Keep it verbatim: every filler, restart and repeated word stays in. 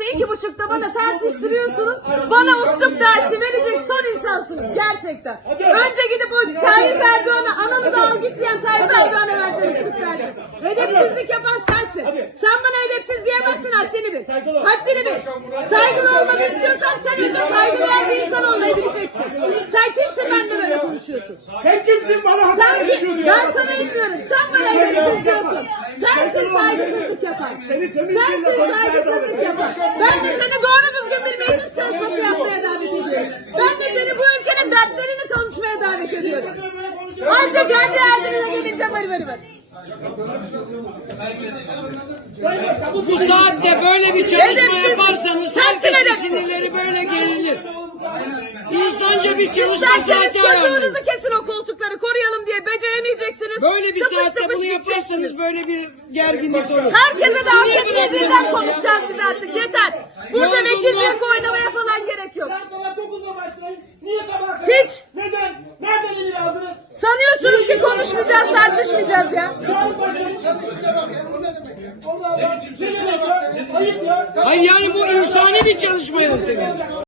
iki buçukta bana tartıştırıyorsunuz. Bana uslup dersi verecek son insansınız gerçekten. Önce gidip o Tayyip Erdoğan'a ananı da al git diyen Tayyip Erdoğan'a verecek uslup dersi. Edepsizlik yapan sensin. Sen bana edepsiz diyemezsin, haddini bil. Haddini bil. Saygılı olmamı istiyorsan sen önce saygılı bir insan olmayı bileceksin. Sen kimsin benimle böyle konuşuyorsun? Sen kimsin bana hakaret ediyorsun ya? Ben sana etmiyorum. Sen bana edepsiz diyorsun. Sensin saygısızlık yapan. Sensin saygısızlık yapan. Ben de seni doğru düzgün bir meclis çalışması yapmaya davet ediyorum. Ben de seni bu ülkenin dertlerini konuşmaya davet ediyorum. Ancak kendi derdinize gelince vır vır vır. Bu saatte böyle bir çalışma Edepsiz. yaparsanız Sensin herkesin edepsiz. sinirleri böyle gerilir. İnsanca bir Siz çalışma derseniz saati ayarlayın. çocuğunuzu kesin o koltukları koruyalım diye beceremeyeceksiniz. Böyle bir Tıpış saatte tıpış bunu gideceksiniz. yaparsanız böyle bir gerginlik olur. Herkese de Sinir afet bırakın. birden konuşacağız biz artık, yeter. Burada Yorgunlar- vekilcilik oynamaya falan gerek yok. Sen sabah dokuzda başlayın. Niye sabah kadar? Hiç. Neden? Nereden emir aldınız? Sanıyorsunuz ki konuşmayacağız, tartışmayacağız ya. Ya başlayın. Allah Allah. Ne demek ya? Ayıp ya. Hayır yani bu insani bir çalışma yöntemi.